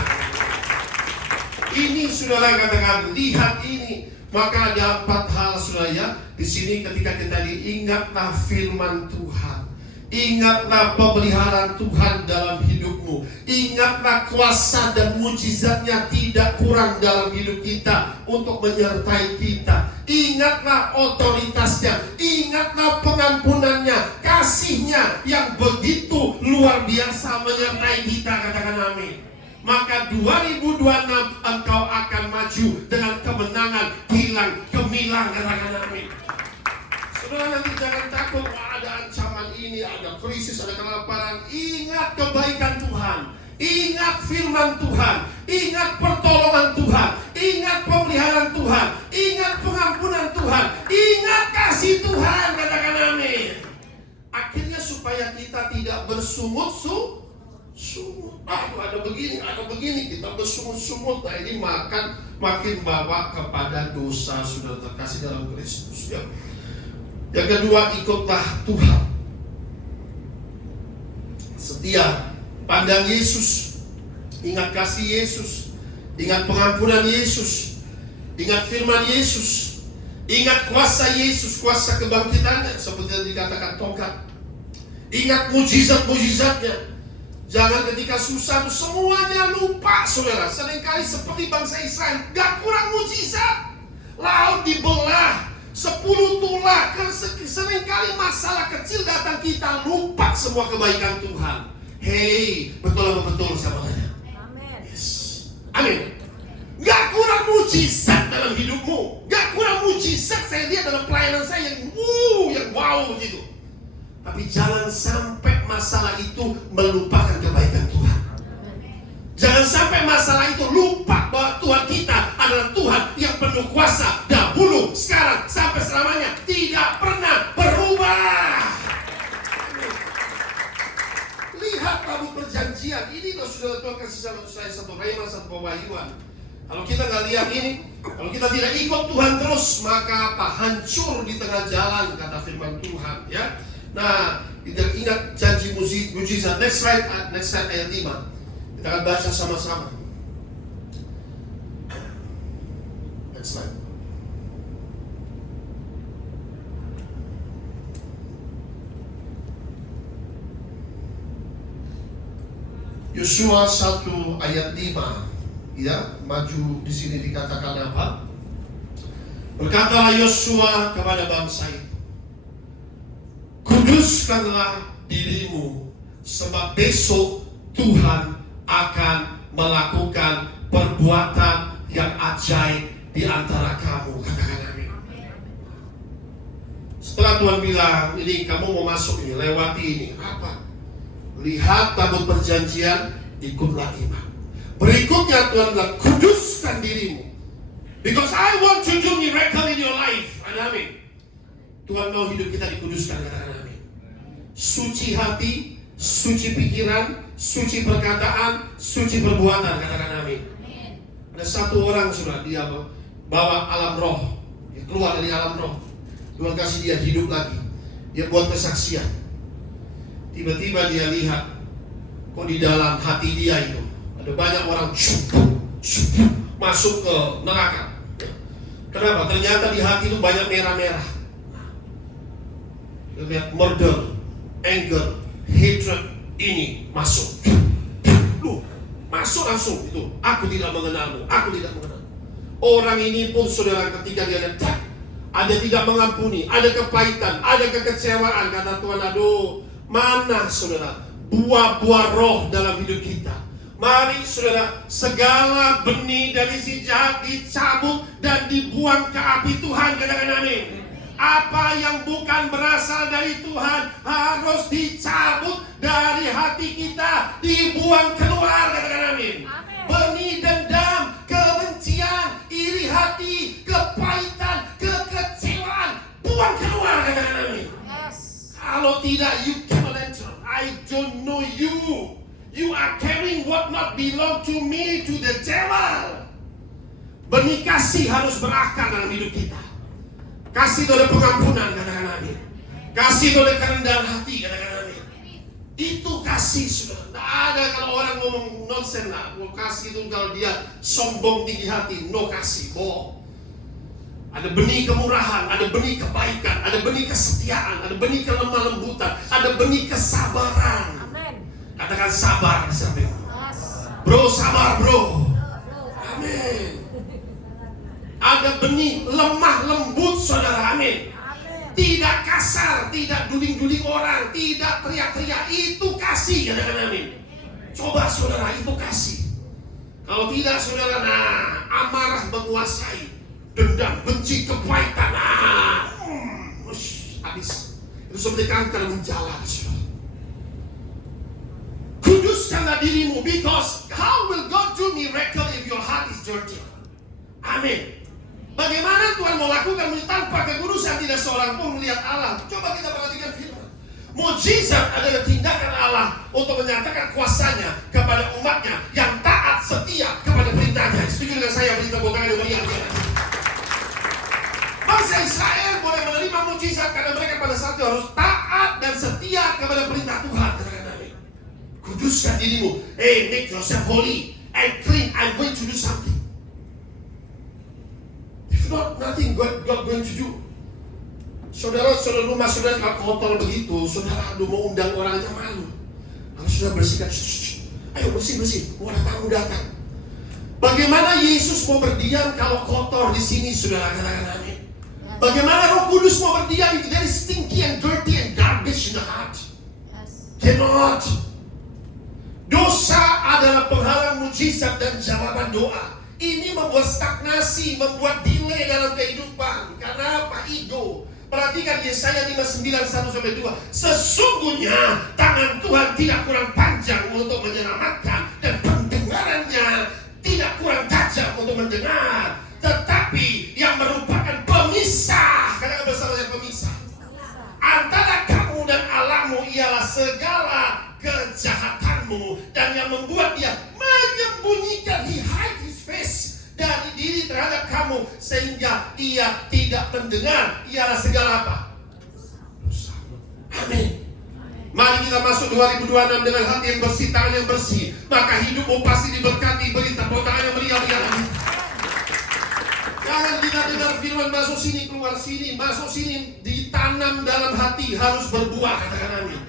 Ini saudara, katakan, lihat ini. Maka ada 4 hal, saudara, ya. Di sini ketika kita diingatlah firman Tuhan. Ingatlah pemeliharaan Tuhan dalam hidupmu. Ingatlah kuasa dan mujizatnya tidak kurang dalam hidup kita untuk menyertai kita. Ingatlah otoritasnya. Ingatlah pengampunannya, kasihnya yang begitu luar biasa menyertai kita. Katakan amin. Maka 2026 engkau akan maju dengan kemenangan, hilang gemilang. Katakan amin. Saudara, nanti jangan takut, ada ancaman ini, ada krisis, ada kelaparan. Ingat kebaikan Tuhan, ingat firman Tuhan, ingat pertolongan Tuhan, ingat pemeliharaan Tuhan, ingat pengampunan Tuhan, ingat kasih Tuhan. Katakan amin. Akhirnya supaya kita tidak bersungut-sungut. Ada begini, kita bersungut-sungut. Nah, ini makin bawa kepada dosa, saudara terkasih dalam Kristus, ya. Yang kedua, ikutlah Tuhan. Setia, pandang Yesus, ingat kasih Yesus, ingat pengampunan Yesus, ingat firman Yesus, ingat kuasa Yesus, kuasa kebangkitannya, seperti yang dikatakan tongkat. Ingat mujizat-mujizatnya. Jangan ketika susah itu semuanya lupa, saudara. Seringkali seperti bangsa Israel, gak kurang mujizat. Laut dibelah, 10 tulah. Seringkali masalah kecil datang, kita lupa semua kebaikan Tuhan. Hei, betul apa betul samanya? Amin. Yes. Amin. Gak kurang mujizat dalam hidupmu. Gak kurang mujizat saya lihat dalam pelayanan saya yang wow begitu. Tapi jangan sampai masalah itu melupakan kebaikan Tuhan. Jangan sampai masalah itu lupa bahwa Tuhan kita adalah Tuhan yang penuh kuasa, dahulu, sekarang, sampai selamanya, tidak pernah berubah. Lihat tabut perjanjian. Ini loh, saudara, Tuhan kasih saya satu rema, satu pewahyuan. Kalau kita nggak lihat ini, kalau kita tidak ikut Tuhan terus, maka apa? Hancur di tengah jalan, kata firman Tuhan, ya. Nah, kita ingat janji mujizat. Next slide ayat 5. Kita akan baca sama-sama. Next slide. Yosua 1 ayat 5. Ya, maju di sini dikatakan apa? Berkatalah Yosua kepada bangsa itu, kuduskanlah dirimu, sebab besok Tuhan akan melakukan perbuatan yang ajaib di antara kamu. Katakan amin. Setelah Tuhan bilang, ini kamu mau masuk ini, lewati ini. Apa? Lihat tabut perjanjian, ikutlah imam. Berikutnya Tuhan bilang, kuduskan dirimu. Because I want to do miracle in your life. Amin. Tuhan mau hidup kita dikuduskan. Katakan amin. Suci hati, suci pikiran, suci perkataan, suci perbuatan. Katakan amin. Ada satu orang, sudah dia bawa alam roh. Dia keluar dari alam roh. Tuhan kasih dia hidup lagi. Dia buat kesaksian. Tiba-tiba dia lihat, kok di dalam hati dia itu Ada banyak orang masuk ke neraka. Kenapa? Ternyata di hati itu banyak merah-merah. Lihat murder, anger, hatred, ini masuk. Masuk langsung itu. Aku tidak mengenalmu, aku tidak mengenal. Orang ini pun saudara ketika dia letak, ada tidak mengampuni, ada kepahitan, ada kekecewaan. Kata Tuhan, aduh, mana saudara buah-buah roh dalam hidup kita. Mari saudara, segala benih dari si jahat dicabut dan dibuang ke api Tuhan. Katakan amin. Apa yang bukan berasal dari Tuhan harus dicabut dari hati kita, dibuang keluar. Katakan amin. Benih dendam, kebencian, iri hati, kepahitan, kekecewaan, buang keluar. Katakan amin. Kalau tidak, you cannot enter. I don't know you. You are carrying what not belong to me to the devil. Benih kasih harus berakar dalam hidup kita. Kasih oleh pengampunan, katakan amin. Kasih oleh kerendahan hati, katakan amin. Itu kasih, saudara. Tidak ada kalau orang ngomong nonsen lah. Mau kasih itu kalau dia sombong tinggi hati, no kasih, bohong. Ada benih kemurahan, ada benih kebaikan, ada benih kesetiaan, ada benih kelemah lembutan, ada benih kesabaran. Amin. Katakan sabar di samping. Bro, sabar bro. Amin. Ada benih lemah lembut, saudara, amin. Tidak kasar, tidak duling-duling orang, tidak teriak-teriak. Itu kasih, katakan amin. Coba saudara, itu kasih. Kalau tidak saudara, amarah menguasai, dendam, benci, kepahitan, habis. Itu seperti kanker menjalar, saudara. Kuduskanlah dirimu, because how will God do miracle if your heart is dirty? Amin. Bagaimana Tuhan mau lakukan tanpa kekudusan? Tidak seorang pun melihat Allah. Coba kita perhatikan firman. Mujizat adalah tindakan Allah untuk menyatakan kuasanya kepada umatnya yang taat setia kepada perintahnya. Setuju dengan saya? Berita tangan yang meriah. Bangsa Israel boleh menerima mujizat karena mereka pada saat itu harus taat dan setia kepada perintah Tuhan. Kuduskan dirimu. Hey, make yourself holy and clean. I'm going to do something. Not nothing God going to do. Saudara rumah saudara kalau kotor begitu, saudara mau undang orang aja malu. Kalau sudah bersihkan, ayo bersih. Mau ada tamu datang. Bagaimana Yesus mau berdiam kalau kotor di sini, saudara? Katakan amin. Bagaimana Roh Kudus mau berdiam if there is stinky and dirty and garbage in the heart? Cannot. Dosa adalah penghalang mujizat dan jawaban doa. Ini membuat stagnasi, membuat delay dalam kehidupan. Karena apa? Ego. Perhatikan Yesaya 59:1-2. Sesungguhnya tangan Tuhan tidak kurang panjang untuk menyelamatkan, dan pendengarannya tidak kurang tajam untuk mendengar, tetapi yang merupakan pemisah. Katakan bersama saya, pemisah. Antara kamu dan Allahmu ialah segala kejahatanmu, dan yang membuat dia menyembunyikan, he hide his face dari diri terhadap kamu, sehingga ia tidak mendengar, ialah segala apa? Dosa. Amin. Mari kita masuk 2026 dengan hati yang bersih, tangan yang bersih, maka hidupmu pasti diberkati. Beri tepuk tangan yang meriah. Jangan kita dengar firman masuk sini, keluar sini, masuk sini, ditanam dalam hati, harus berbuah. Katakan amin.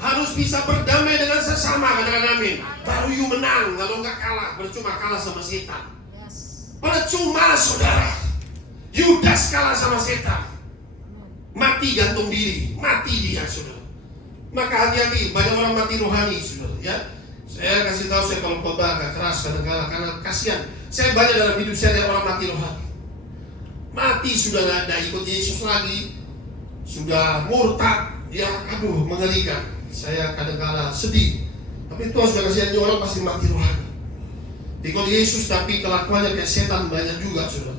Harus bisa berdamai dengan sesama. Katakan amin. Baru you menang. Kalau nggak kalah, percuma kalah sama setan. Percuma saudara. Yudas kalah sama setan. Mati gantung diri. Mati dia saudara. Maka hati-hati. Banyak orang mati rohani saudara ya. Saya kasih tahu, saya kalau khotbah agak keras kadang-kadang karena kasihan. Saya banyak dalam hidup saya ada orang mati rohani. Mati sudah nggak ada ikut Yesus lagi. Sudah murtad. Ya aduh mengerikan. Saya kadang-kadang sedih. Tapi Tuhan sudah kasihan orang pasti mati rohani. Ikut Yesus tapi kelakuannya kayak setan banyak juga saudara.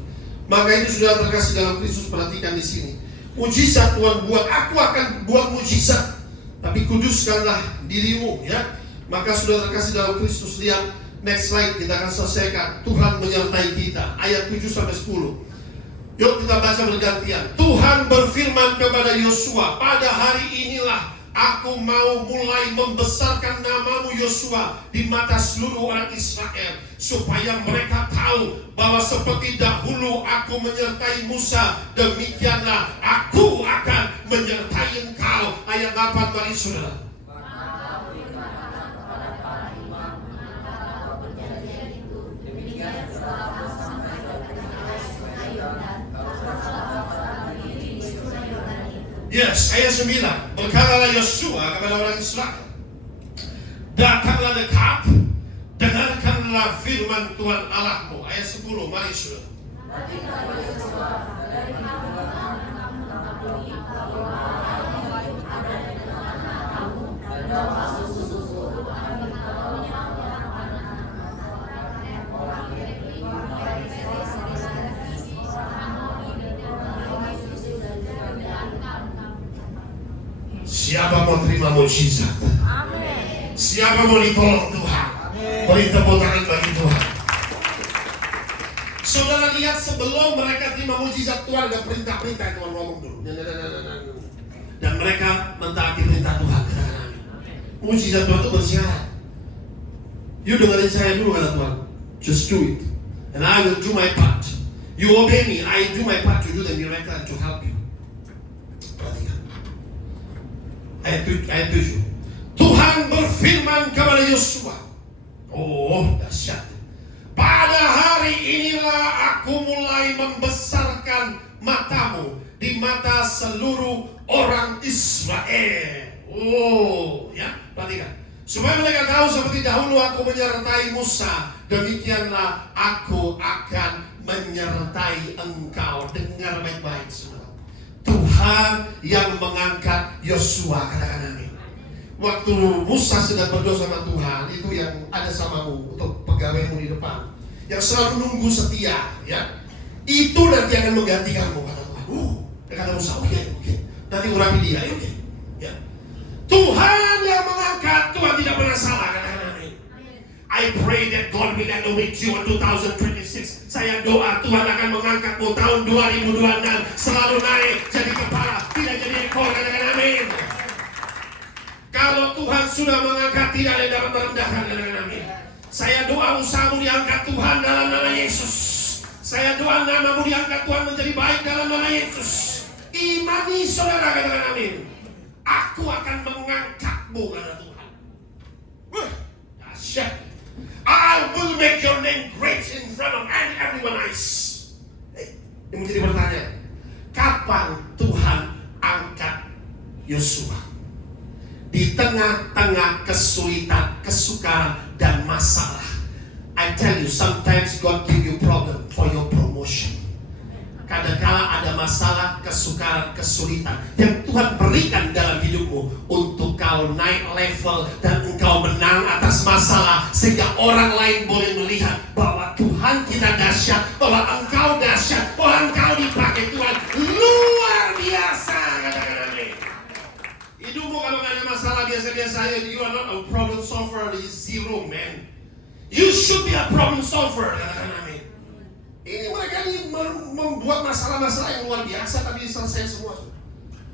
Maka itu sudah terkasih dalam Kristus. Perhatikan di sini. Mujizat Tuhan buat, aku akan buat mujizat. Tapi kuduskanlah dirimu ya. Maka sudah terkasih dalam Kristus. Lihat next slide, kita akan selesaikan. Tuhan menyertai kita. Ayat 7-10. Yuk kita baca bergantian. Tuhan berfirman kepada Yosua, pada hari inilah Aku mau mulai membesarkan namamu Yosua di mata seluruh orang Israel, supaya mereka tahu bahwa seperti dahulu aku menyertai Musa, demikianlah aku akan menyertai engkau. Ayat 8, mari saudara. Yes, ayat 9. Berkatalah Yosua kepada orang Israel, datanglah dekat, dengarkanlah firman Tuhan Allahmu. Ayat 10, mari saudara. Siapa mau terima mujizat? Amin. Siapa mau ditolong Tuhan? Beri tepuk tangan bagi Tuhan. Saudara lihat, sebelum mereka terima mujizat Tuhan, ada perintah-perintah yang Tuhan ngomong dulu. Dan mereka mentaati perintah Tuhan. Mujizat Tuhan itu bersyarat. You dengerin saya dulu kata Tuhan. Just do it. And I will do my part. You obey me, I do my part to do the miracle to help you. Perhatikan. Ayat 7. Tuhan berfirman kepada Yosua. Oh, dahsyat. Pada hari inilah aku mulai membesarkan matamu di mata seluruh orang Israel. Oh, ya, perhatikan. Supaya mereka tahu seperti dahulu aku menyertai Musa, demikianlah aku akan menyertai engkau. Dengar baik-baik saudara. Tuhan yang mengangkat Yosua, katakan amin. Waktu Musa sedang berdoa sama Tuhan, itu yang ada samamu untuk pegawaimu di depan, yang selalu nunggu setia, ya, itu nanti akan menggantikanmu, kata Tuhan. Kata Musa, oke, nanti urapi dia, oke. Ya. Tuhan yang mengangkat, Tuhan tidak pernah salah, katakan amin. I pray that God will elevate you in 2026. Saya doa Tuhan akan mengangkatmu tahun 2026, selalu naik jadi kepala, tidak jadi ekor, katakan amin. Kalau Tuhan sudah mengangkat, tidak ada yang dapat merendahkan, katakan amin. Saya doa usahamu diangkat Tuhan dalam nama Yesus. Saya doa namamu diangkat Tuhan menjadi baik dalam nama Yesus. Imani saudara, katakan amin. Aku akan mengangkatmu, kata Tuhan. Dahsyat. I will make your name great in front of everyone else. Ini menjadi pertanyaan. Kapan Tuhan angkat Yosua? Di tengah-tengah kesulitan, kesukaran, dan masalah. I tell you, sometimes God give you problem for your promotion. Kadang-kala ada masalah, kesukaran, kesulitan yang Tuhan berikan dalam hidupmu untuk kau naik level dan engkau menang atas masalah, sehingga orang lain boleh melihat bahwa Tuhan kita dahsyat, bahwa engkau dahsyat, bahwa engkau dipakai Tuhan luar biasa. Katakan amin. Hidupmu kalau nggak ada masalah biasa-biasa aja, you are not a problem solver, is zero, man. You should be a problem solver. Katakan amin. Ini mereka ini membuat masalah-masalah yang luar biasa, tapi selesai semua.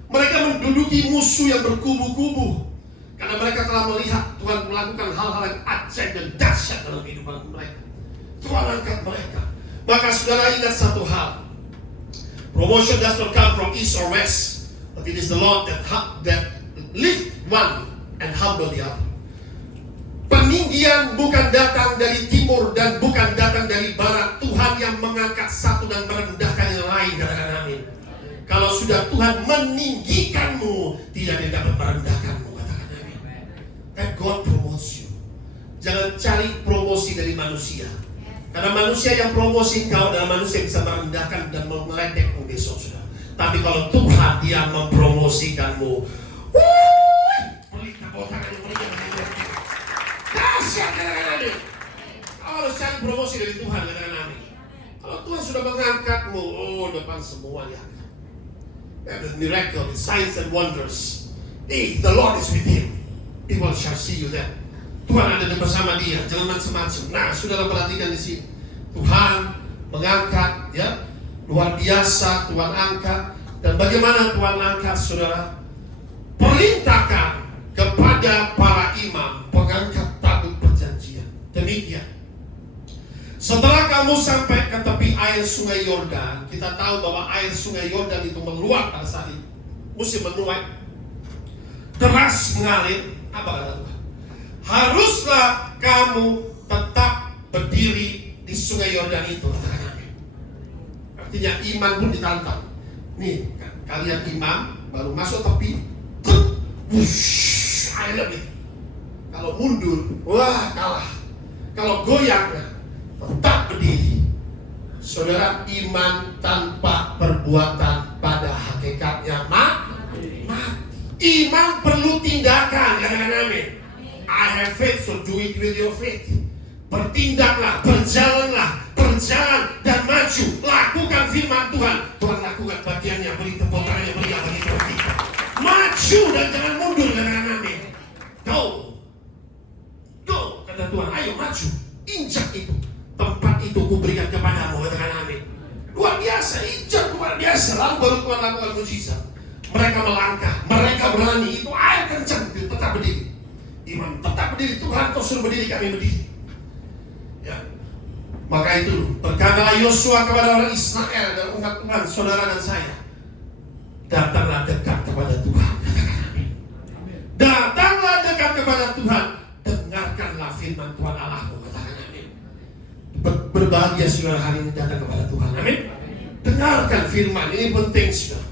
Mereka menduduki musuh yang berkubu-kubu karena mereka telah melihat Tuhan melakukan hal-hal yang ajaib dan dahsyat dalam kehidupan mereka. Tuhan angkat mereka. Maka saudara ingat satu hal, promotion does not come from east or west, but it is the Lord that lift one and humble the other. Peninggian bukan datang dari timur dan bukan datang dari barat. Tuhan yang mengangkat satu dan merendahkan yang lain. Katakan amin. Kalau sudah Tuhan meninggikanmu, tidak ada yang dapat merendahkanmu. Katakan amin. And God promotes you. Jangan cari promosi dari manusia. Karena manusia yang promosi kau adalah manusia yang bisa merendahkan dan meledekmu besok sudah. Tapi kalau Tuhan yang mempromosikanmu, harus cari promosi dari Tuhan, katakan amin. Kalau Tuhan sudah mengangkatmu, depan semua diangkat. The miracle, the signs and wonders. The Lord is with him. People shall see you there. Tuhan ada bersama dia, jangan macam-macam. Nah, saudara perhatikan di sini. Tuhan mengangkat, ya, luar biasa Tuhan angkat. Dan bagaimana Tuhan angkat, saudara? perintahkan kepada para imam pengangkat tabut perjanjian. Demikian. Setelah kamu sampai ke tepi air sungai Yordan, kita tahu bahwa air sungai Yordan itu meluap pada saat itu. Musim menuai, deras mengalir. Apa kata Tuhan? Haruslah kamu tetap berdiri di sungai Yordan itu. Artinya iman pun ditantang. Nih, kalian imam baru masuk tepi, air lebih. Kalau mundur, wah kalah. Kalau goyang, tetap berdiri. Saudara, iman tanpa perbuatan pada hakikatnya mati. Iman perlu tindakan. Katakan amin. I have faith, so do it with your faith. Bertindaklah, berjalan dan maju. Lakukan firman Tuhan. Tuhan lakukan bagiannya, beri tepuk tangannya, beri apa bagi kita. Maju dan jangan mundur. Katakan amin. Go, kata Tuhan. Ayo maju, injak itu. Tempat itu kuberikan kepadamu. Katakan amin. Luar biasa, injak luar biasa. Lalu baru Tuhan lakukan mujizat. Mereka melangkah, mereka berani. Itu air kencang, tetap berdiri. Iman tetap berdiri. Tuhan kau suruh berdiri, kami berdiri. Ya. Maka itu berkatalah Yosua kepada orang Israel dan umat Tuhan, saudara dan saya, datanglah dekat kepada Tuhan. Datanglah dekat kepada Tuhan. Dengarkanlah firman Tuhan Allahmu. Katakan amin. Berbahagia saudara hari ini datang kepada Tuhan. Amin. Dengarkan firman, ini penting saudara.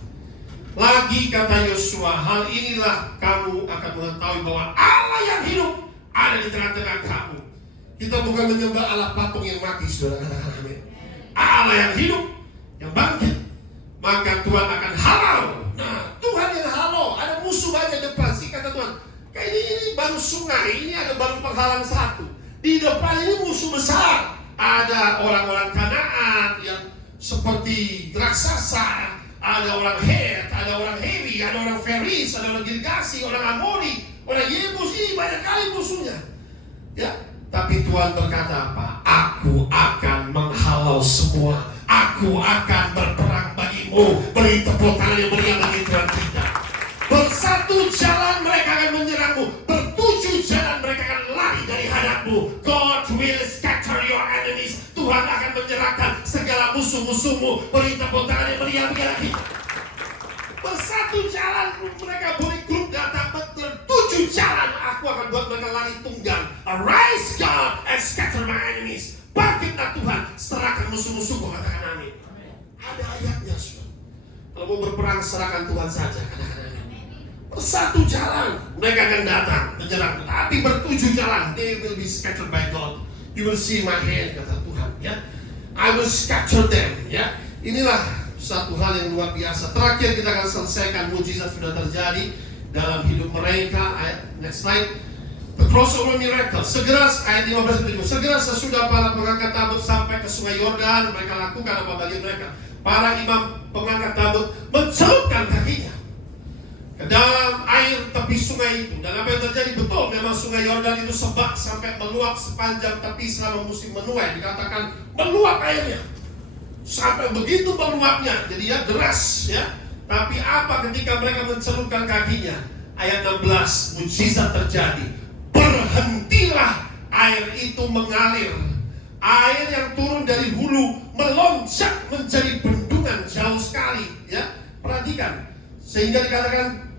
Lagi kata Yosua, hal inilah kamu akan mengetahui bahwa Allah yang hidup ada di tengah-tengah kamu. Kita bukan menyembah Allah patung yang mati, saudara. Katakan amin. Allah yang hidup, yang bangkit, maka Tuhan akan halau. Nah, Tuhan yang halau. Ada musuh banyak depan. Sih kata Tuhan, kayak ini baru sungai, ini ada baru penghalang satu. Di depan ini musuh besar. Ada orang-orang Kanaan yang seperti raksasa. Ada orang Het, ada orang Hewi, ada orang Feris, ada orang Girgasi, orang Amori, orang Yebus. Ini banyak kali musuhnya. Ya, tapi Tuhan berkata apa? Aku akan menghalau semua. Aku akan berperang bagimu. Beri tepuk tangan yang meriah bagi Tuhan kita. Bersatu jalan mereka akan menyerangmu. Bertujuh jalan mereka akan lari dari hadapmu. God will scatter your enemies. Tuhan akan menyerahkan segala musuh-musuhmu. Beri tepuk tangan yang meriah bagi kita. Bersatu jalan mereka, boleh grup datang. Bertujuh jalan aku akan buat mereka lari tunggang. Arise God and scatter my enemies. Bangkitlah Tuhan, serahkan musuh-musuhmu. Katakan amin. Ada ayatnya saudara. Kalau mau berperang serahkan Tuhan saja. Katakan amin. Bersatu jalan mereka akan datang menyerang, tapi bertujuh jalan they will be scattered by God. You will see my hand, kata Tuhan. Ya, I will scatter them. Ya, inilah satu hal yang luar biasa. Terakhir kita akan selesaikan mujizat sudah terjadi dalam hidup mereka. Next slide. The crossover miracle. Segera ayat 15-17. Segera sesudah para pengangkat tabut sampai ke sungai Yordan, mereka lakukan apa bagi mereka? Para imam pengangkat tabut mencelupkan kakinya ke dalam air tepi sungai itu. Dan apa yang terjadi? Betul, memang sungai Yordan itu sebak sampai meluap sepanjang tepi selama musim menuai. Dikatakan meluap airnya sampai begitu meluapnya, jadi ya deras ya. Tapi apa ketika mereka mencelupkan kakinya? Ayat 16, mujizat terjadi. Berhentilah air itu mengalir. Air yang turun dari hulu melonjak menjadi bendungan jauh sekali ya. Perhatikan, sehingga dikatakan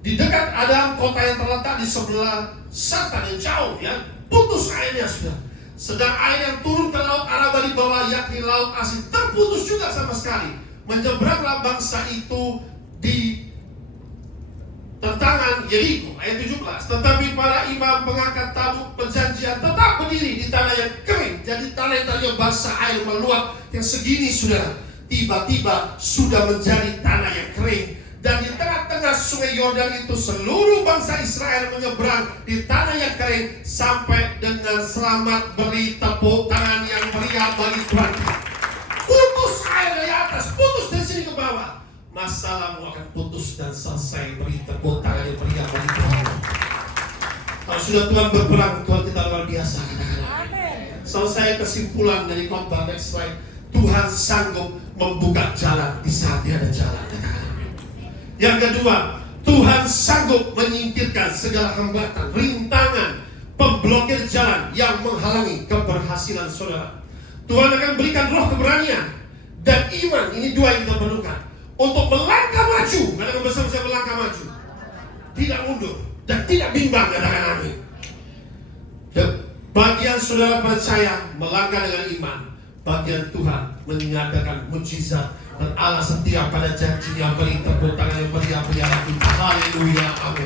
di dekat Adam, kota yang terletak di sebelah selatan yang jauh ya, putus airnya sudah. Sedang air yang turun ke laut Araba di bawah, yakni laut asin, terputus juga sama sekali. Menyeberanglah bangsa itu di tentangan Yeriko. Ayat 17. Tetapi para imam pengangkat tabut perjanjian tetap berdiri di tanah yang kering. Jadi tanah yang tadinya basah air meluap yang segini sudah tiba-tiba sudah menjadi tanah yang kering. Dan di tengah-tengah sungai Yordan itu seluruh bangsa Israel menyeberang di tanah yang kering sampai dengan selamat. Beri tepuk tangan yang meriah bagi Tuhan. Putus air dari atas, putus dari sini ke bawah. Masalahmu akan putus dan selesai. Beri tepuk tangan yang meriah bagi Tuhan. Kalau sudah Tuhan berperang, Tuhan kita luar biasa. Selesai kesimpulan dari khotbah. Next slide. Tuhan sanggup membuka jalan di saat dia ada jalan. Yang kedua, Tuhan sanggup menyingkirkan segala hambatan, rintangan, pemblokir jalan yang menghalangi keberhasilan saudara. Tuhan akan berikan roh keberanian dan iman. Ini dua yang kita perlukan untuk melangkah maju. Katakan bersama-sama, melangkah maju, tidak mundur dan tidak bimbang. Katakan amin. Bagian saudara percaya melangkah dengan iman, bagian Tuhan menyatakan mujizat dan Allah setia pada janjinya. Beri tepuk tangan yang meriah-meriah lagi. Haleluya, amin.